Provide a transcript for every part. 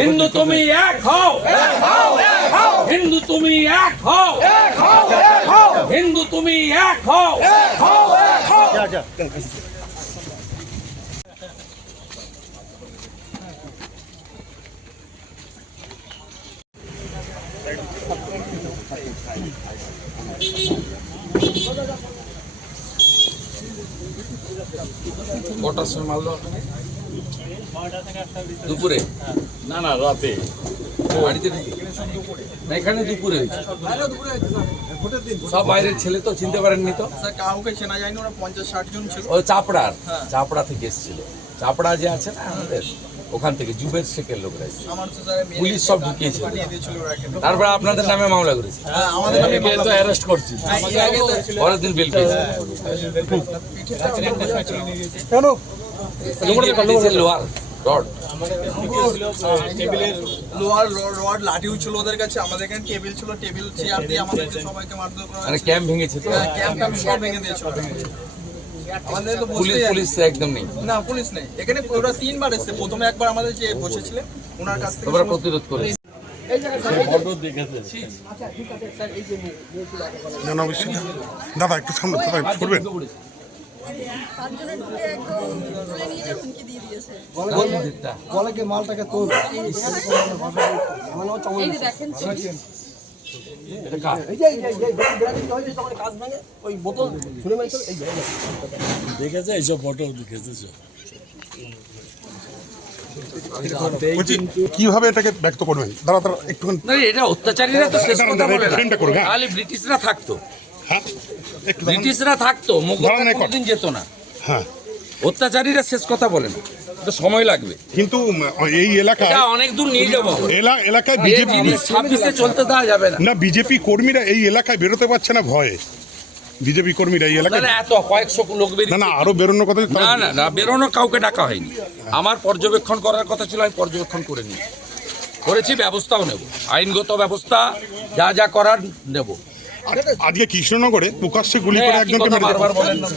হিন্দু তুমি এক হও, হিন্দু তুমি এক হও, হিন্দু তুমি এক হও। কটার সময় মারলো? দুপুরে? না না, রাতে। বাড়িতে না, এখানে দুপুরে হয়েছে। সব বাইরের ছেলে তো, চিনতে পারেননি তো? কাউকে চেনা যায়নি, ওরা 50-60 জন ছিল। ও চাপড়ার, চাপড়া থেকে এসেছিল। চাপড়া যে আছে না আমাদের, ওখান থেকে জুবের শেখের লোকরা এসেছিল। পুলিশ সব ঢুকিয়েছিল, তারপরে আপনাদের নামে মামলা করেছে। তো অ্যারেস্ট করছি, পরের দিন বেল পেয়েছে। লোহার রড, লোহার রড, লাঠিও ছিল ওদের কাছে। আমাদের এখানে টেবিল ছিল, টেবিল চেয়ার দিয়ে আমাদেরকে সবাইকে মারধর করা মানে ক্যাম্প ভেঙেছে তো? ক্যাম্প সব ভেঙে দিয়েছিল। আমাদের তো পুলিশ একদম নেই। না, পুলিশ নেই এখানে। ওরা 3 বার এসেছে। প্রথমে একবার আমাদের যে বসেছিলেন ওনার কাছ থেকে তোমরা প্রতিরোধ করে দাদা একটু সামনে করবেন। বলে মালটাকে তোল দেখেছে এইসব ফটো দেখেছে। কিভাবে এটাকে ব্যক্ত করবেন? দাদা তারা একটুখানি এটা অত্যাচারীরা তো শেষ কথা বলে না। তাহলে ব্রিটিশরা থাকতো, ব্রিটিশরা থাকতো, মোগলরা কোনোদিন যেত না। হ্যাঁ, অত্যাচারীরা শেষ কথা বলে না, তো সময় লাগবে। কিন্তু এই এলাকায় অনেক দূর নিয়ে যাবো। এলাকায় বিজেপি 26-এ চলতে দেওয়া যাবে না। না, বিজেপি কর্মীরা এই এলাকায় বেরোতে পারছে না ভয়ে। বিজেপি কর্মীরা এই এলাকায় এত কয়েকশো লোক বেরিয়ে, না আরো বেরোনোর কথা। না বেরোনোর কাউকে ডাকা হয়নি। আমার পর্যবেক্ষণ করার কথা ছিল, আমি পর্যবেক্ষণ করে নিই, করেছি, ব্যবস্থাও নেব, আইনগত ব্যবস্থা যা যা করার নেব। আজকে কৃষ্ণনগরে প্রকাশ্যে গুলি করে একজনকে মেরে বারবার বলেন না।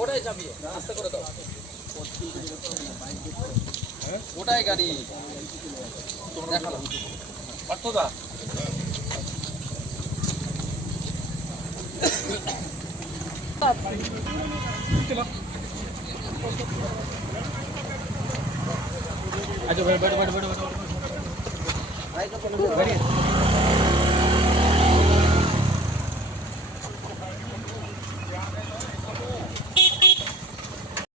ওটাই যাবি, আস্তে করে দাও। ওটাই গাড়ি দেখালাম। পার্থদা আচ্ছা,